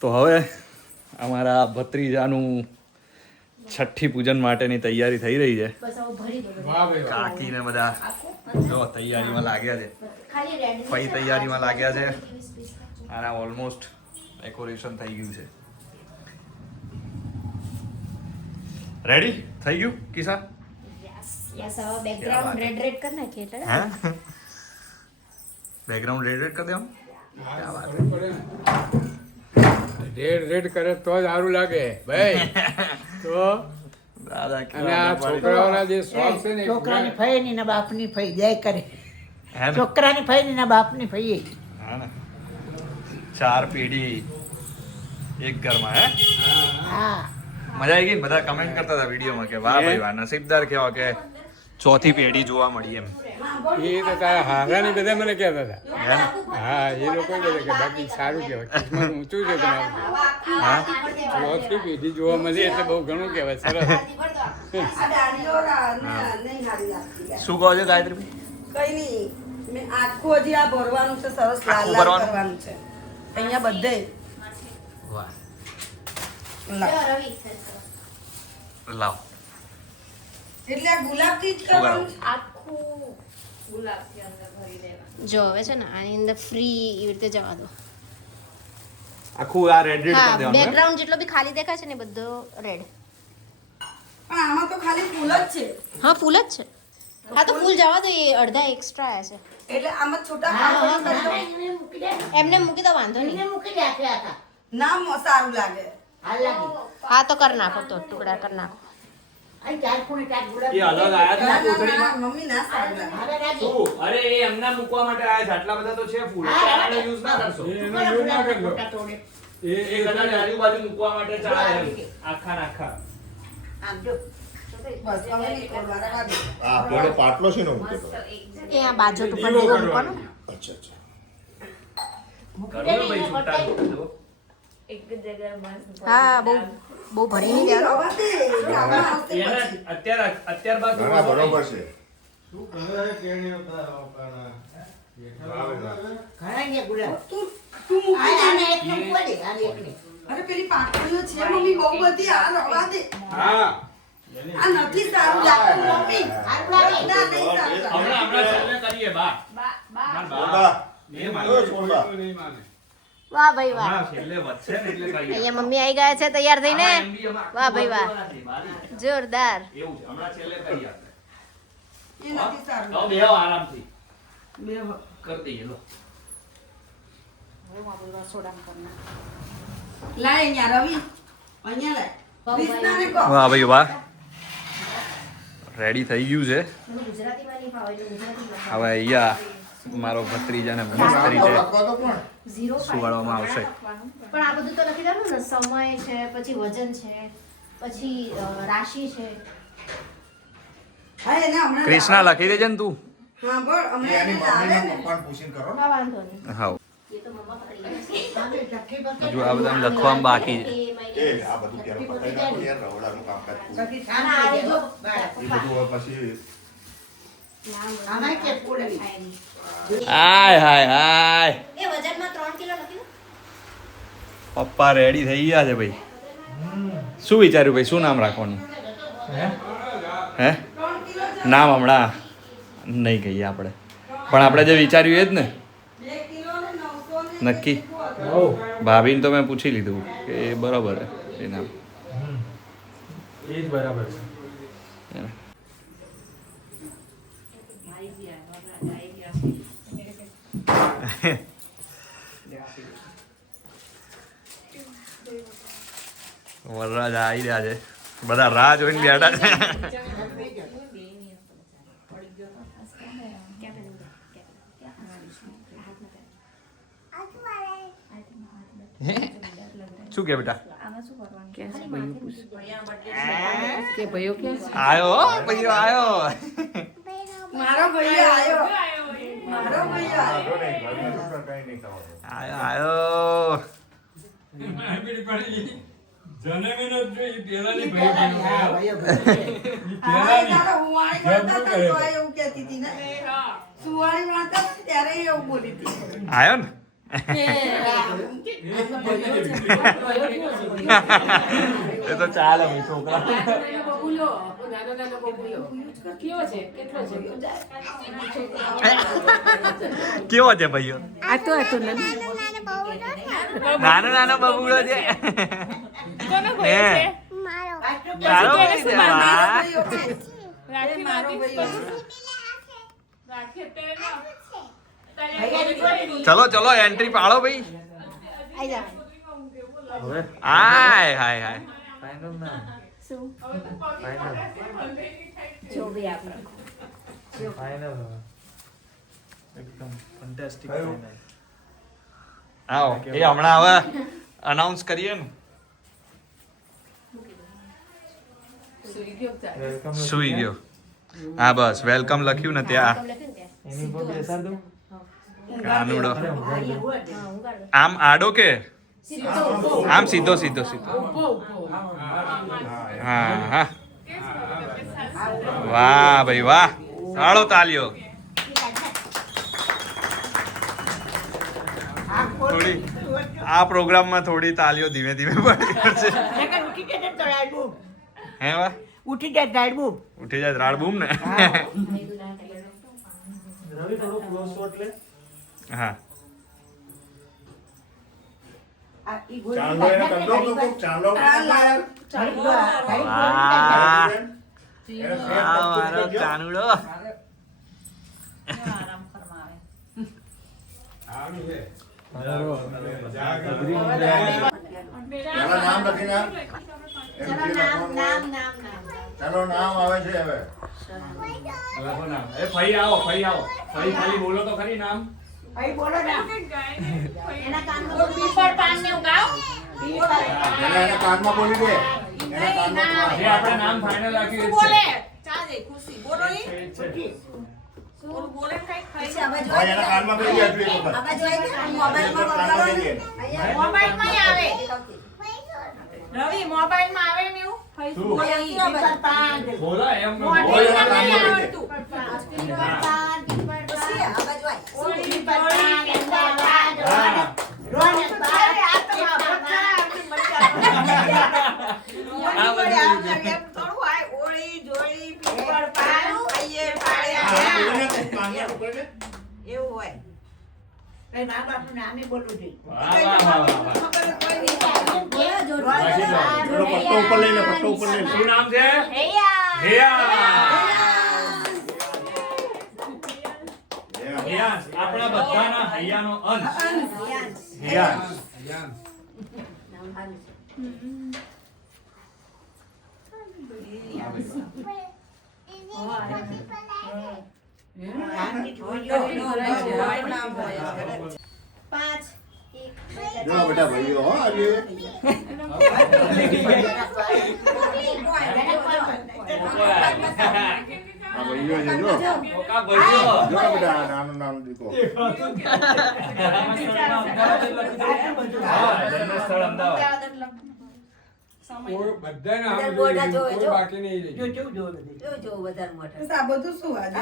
તો હવે અમારા ભત્રીજાનું છઠ્ઠી પૂજન માટેની તૈયારી થઈ રહી છે. કાકી ને બધા જો તૈયારીમાં લાગ્યા છે. ફઈ તૈયારીમાં લાગ્યા છે અને ઓલમોસ્ટ ડેકોરેશન થઈ ગયું છે. રેડી થઈ ગયું કિસા? યસ હવે બેકગ્રાઉન્ડ રેડ રેડ કરી નાખીએ એટલે હે બેકગ્રાઉન્ડ રેડ રેડ કરી દેવાનું. રેડ કરે તો જ સારું લાગે ભાઈ. તો દાદા અને આ છોકરાઓના જે શોખ છે ને છોકરાની ફઈ ની ના બાપની ફઈ જય કરે. હે ને? છોકરાની ફઈ ની ના બાપની ફઈ. હા ને 4 પેઢી એક ઘરમાં. હે હા મજા આવી ગઈ ને? બધા કમેન્ટ કરતા હતા વિડીયોમાં કે વાહ ભાઈ વાહ, નસીબદાર કેવા કે ચોથી પેઢી જોવા મળી એમ. એ તો તારા હારાની બધા મને કહેતા હતા. હે ને? હા એ લોકો કહેતા કે બાકી સારું કહેવાય, કિસ્મત ઊંચું છે તમારું. હા ચોથી પેઢી જોવા મળી એટલે બહુ ઘણું કહેવાય. સરસ. શું કહો છો ગાયત્રી? કઈ નહીં, મેં આખું હજી આ ભરવાનું છે, સરસ લાલ આખું લાલ ભરવાનું? કરવાનું છે અહીંયા બધે. વાહ લાવ. લાવ. એટલે આ ગુલાબથી જ શું કરો? કરવાનું છે. જો હવે છે ને આની અંદર ફ્રી એવી રીતે જવા દો. આખું આ રેડ રેડ હા કરી દેવાનું. બેકગ્રાઉન્ડ જેટલો બી ખાલી દેખાય છે ને બધો રેડ. પણ આમાં તો ખાલી ફૂલ જ છે, હા ફૂલ જ છે. હા તો ફૂલ જવા દો, એ અડધા એક્સ્ટ્રા આવ્યા છે. એટલે આમાં છોટા કાપડ કરી દો. એમને મૂકી દો, વાંધો નહીં. મૂકી દે આખે આખા. ના સારું લાગે. હાલ લાગી. હા તો કરી નાખો, તો ટુકડા કરી નાખો. અહીં ચાર ખૂણે ચાર ગુલાબ. એ અલગ આયા ના, હતા ના, કોથળીમાં. ના, મમ્મી ના સારું લાગે. હવે લાગી. શું? અરે એ એમના મૂકવા માટે આયા છે. આટલા બધા તો છે ફૂલ. ચારાનો યુઝ ના કરશો. એનો એવું ના કરજો. મોટા તોડે. એ કદાચ આજુબાજુ મૂકવા માટે ચાલે એમ. આખા ને આખા. આમ જો. બસ હવે નહીં કરવા, રહેવા દો. આ પેલો પાટલો છે ને મૂકેલો. એ આ બાજુ ઉપર જેવો મૂકવાનો ને. અચ્છા અચ્છા. કરો ભાઈ છૂટા જો. હા બહુ ભરી નહીં દેવાનો. રહેવા દે, આમાં આવશે એના પછી. અત્યાર બાદ ના ના બરોબર છે. ઘણા ને ગુલાબ. તું મૂકી દે. આને એકને મૂકવા દે, આને એકને. અરે પેલી પાકડીઓ છે મમ્મી બહુ બધી, આ રહેવા દે. હા આ નથી સારું લાગતું મમ્મી. સારું લાગે. ના, નહીં સારું લાગે. હમણાં છેલ્લે કરીએ બા. બોલબા. એ ઓય માને. બોલબા. નહીં માને. વાહ ભાઈ વાહ. હમણાં છેલ્લે વધશે ને એટલે કરીએ. અહીંયા મમ્મી આવી ગયા છે તૈયાર થઈને. આમાં એમ બી એમાં વાહ ભાઈ વાહ. નથી, બારી. જોરદાર. એવું છે. હમણાં છેલ્લે કરીએ આપણે. એ નથી સારું હવે લાગતું. બેહો આરામથી. બે કરી દઈએ લો. લાય અહીંયા રવિ, અહીંયા લાય. ક્રિષ્નાને કહો. વાહ ભાઈ વાહ. રેડી થઈ ગયું છે. હવે અહીંયા મારો ભત્રીજાને મસ્ત રીતે લખવા તો પણ. સુવાડવામાં આવશે. પણ આ બધું તો લખી દેવાનું ને, સમય છે, પછી વજન છે, પછી રાશિ છે. હા, એને હમણાં કૃષ્ણા લાવે. લખી દેજે ને તું. હા, બોલ, એ હમણાં એની એને લાવે મમ્મીને ને. પપ્પાને પૂછીને કરો ને. હા વાંધો નહીં. હા એ તો મમ્મા પકડી લેશે. આને ચક્કી પર હજુ આ બધા લખવામાં બાકી છે. એ આ બધું ત્યારે પતાઈ નાખો યાર, રવડાનું કામકાજ પૂરું. ચક્કી સામે આવી જો. એ બધું હવે પછી આમાં કે પૂરેલી. હાય હાય હાય. એ વજનમાં 3 કિલો લખી દો. પપ્પા રેડી થઈ ગયા છે ભાઈ. શું વિચાર્યું ભાઈ, શું નામ રાખવાનું? હે નામ હમણાં નહીં કહીએ આપણે, પણ આપણે જે વિચાર્યું એ જ ને. 2 કિલો ને 900 ને નક્કી. ભાભીને તો મેં પૂછી લીધું કે એ બરોબર છે એ નામ. એ જ બરાબર છે. વરરાજ આવી રહ્યા છે, બધા રાહ જોઈને બેઠા છે. શું કે બેટા? આયો ભાઈઓ આયો. મારો ભાઈ આવ્યો. મારો ભાઈ આવ્યો. વાંધો નહીં, ઘરનું શું કાંઈ નહીં થવાનું. આયો. જન્મેલો જ જોઈ પેલાની ભાઈ હા, ભાઈઓ ભાઈ. હા, તારા હુંવાળી વાળતા હતા ને તો આ એવું કહેતી હતી ને. સુવાળી વાળતા હતા ને ત્યારે એવું બોલી હતી. આયો ને? એ તો ચાલે ભાઈ છોકરા કેવો છે ભાઈઓ નાનો નાનો બબુડો છે હે તારો ભાઈ છે, વાહ. ચલો ચલો એન્ટ્રી પાડો ભાઈ આઈ જા હાય હાય હાય જો ભઈ આપણે આવો એ હમણાં હવે અનાઉન્સ કરીએ ને સુઈ ગયો હા બસ વેલકમ લખ્યું ને ત્યાં કાનુડો આમ આડો કે આમ સીધો સીધો સીધો હા હા વાહ ભાઈ વાહ સાળો તાલીઓ થોડી આ પ્રોગ્રામમાં થોડી તાલીઓ ધીમે ધીમે પડી કરશે હે વાહ ઉઠી જાય ડાડબુ ઉઠી જાય રાડ બૂમ ને હા આ ઈ ગોળ ચાલો એને કંડો તો ચાલો મારો કાનુડો પેલા નામ લખીને આપ. એમ ચલો જે નામ લખવાનું નામ હોય. નામ નામ ચાલો નામ આવે છે હવે ફઈ આવો ફઈ આવો ફઈ ખાલી બોલો તો ખરી નામ અહીં બોલો ને એના કાનમાં પીપળ પાન ને ઉગાવ એના કાનમાં બોલી દે એના કાનમાં જે આપણે નામ ફાઇનલ રાખ્યું બોલે ચાલે ખુશી બોલો ઈ બોલ બોલે કઈ ભાઈ એના કાનમાં બોલી દે એટલી વખત આવાજ હોય ને કાનમાં બોલી દે. મોબાઈલ માં આવે રવિ મોબાઈલ માં આવે ને એવું શું? બોલે ઈ પાન બોલો એમ મોઢે એના નથી કાનમાં આવડતું પછી આવાજ હોય ઓલી હા. હા, બોલીને કંઈક કાનમાં પકડી દે. એવું હોય કઈ મા બાપનું નામે બોલવું જોઈએ વાહ, વાહ, વાહ, વાહ. ખબર કોઈ નહીં પેલો પટ્ટો ઉપર લઈ લે પટ્ટો ઉપર લઈ લે શું નામ છે હેયા હેયાંશ, આપણા બધાના હૈયાનો અંશ હેયાંશ. પાંચ એક જો બેટા ભાઈઓ હો આજે આ ભાઈઓ છે જો ઓકા ભાઈઓ. જો બેટા નાનું નાનું દીકો હા, જન્મસ્થળ અમદાવાદ. બધાને બધા આમ બોર્ડા જોયું, જોવે, કોઈ જો. બાકી નહીં રહી. કેવું જોવું નથી જો વધારે મોટા આ બધું શું આજે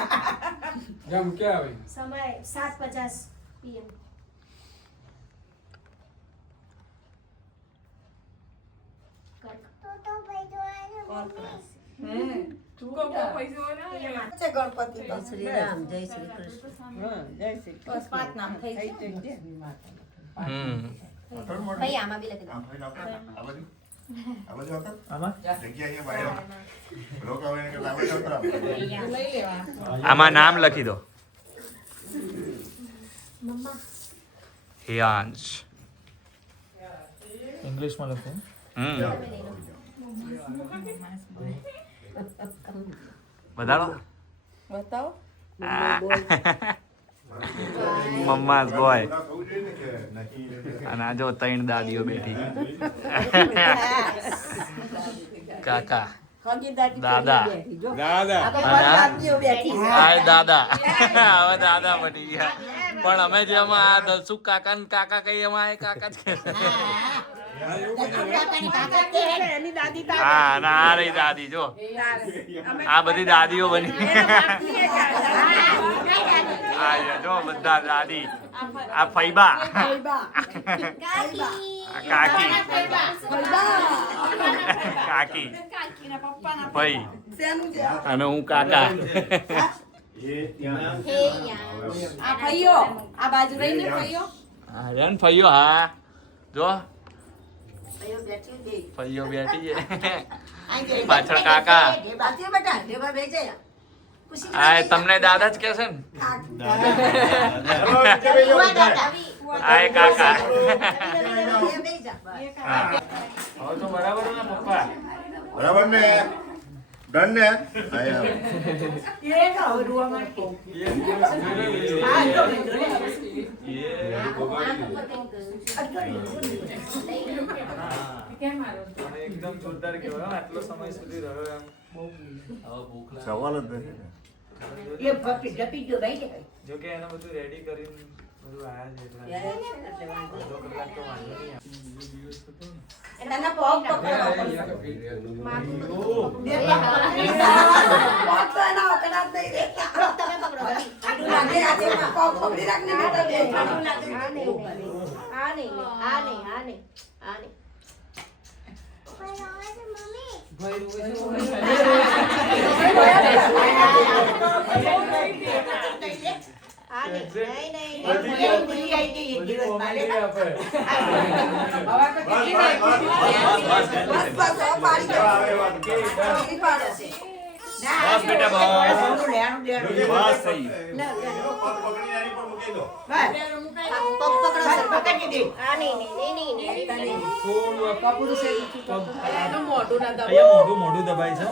જેમ કે આવે સમય 7:50 PM છે ગણપતિ તો. શ્રી રામ જય શ્રી કૃષ્ણ બસ પાંચ નામ થઈ ગયા હમ. ભાઈ આમાં બી લખી દો આ બાજુ આમાં જગ્યા અહીંયા બાયો લોકો આવે કે લાવે તો આમાં નામ લખી દો મમ્મા હેયાંશ. ઇંગ્લિશમાં લખું હમ. તમે લઈ લો વધારો બતાવો મમ્માસ બોય. કહું જોઈએ ને કે નહીં અને આ જો ત્રણ દાદીઓ બેઠી કાકા દાદા દાદા અને આ દાદા હવે દાદા બની ગયા પણ અમે જે આમાં આ દલસુખ કાકા ને કાકા કહીએ એમાં એ કાકા જ કહે એની દાદી હા ના આ રહી દાદી જો આ બધી દાદીઓ બની આ જો બધા દાદી આ ફૈબા કાકી કાકી ભાઈ અને હું કાકા આ ભાઈઓ આ બાજુ રહીને ભાઈઓ હા રેન ફૈયો હા જો ફૈયો બેઠી છે પાછળ કાકા આ તમને દાદા જ કે છે ને આ એ કાકા હા હવે તો બરાબર ને પપ્પા બરાબર ને ડન ને એકદમ જોરદાર કહેવાય આટલો સમય સુધી રહ્યો એમ બહુ ભૂખ સવાલ જ નથી એ ફક્ત જપી જો ભાઈ જાય. જો કે એને બધું રેડી કરીને બધું આયા છે એટલે અડધો કલાક તો વાંધો નહીં આવે. દિવસ હતો ને એના પગ પકડો બસ બેટા બસ બસ થઈ મોઢું મોઢું દબાઈ છે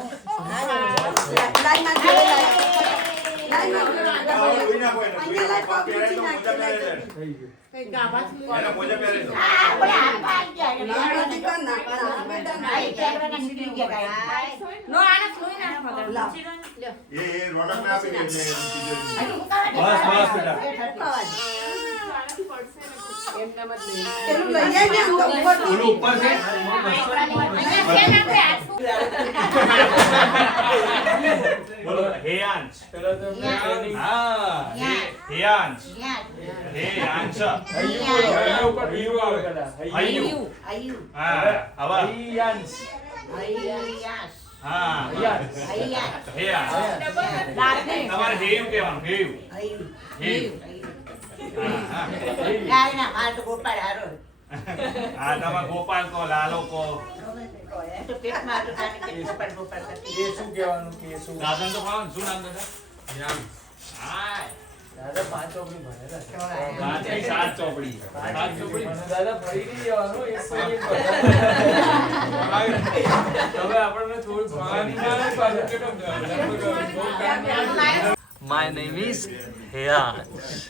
ઉપર છે બોલો હેયાંશ હા હેયાંશ હેયાંશ હૈયું હા હવે હેયાંશ હા હેયાંશ તમારે હેયું કહેવાનું હેયું હેયું હા તમે ગોપાલ કો લાલો કો દાદા તો ખાવ શું નામ દાદા હાય દાદા 5 ચોપડી ભણેલા 5 થી 7 ચોપડી 7 ચોપડી દાદા ફરી નહીં જવાનું એક પછી હવે આપણને થોડું ભણવાની ના પાછળ My name is Heyansh.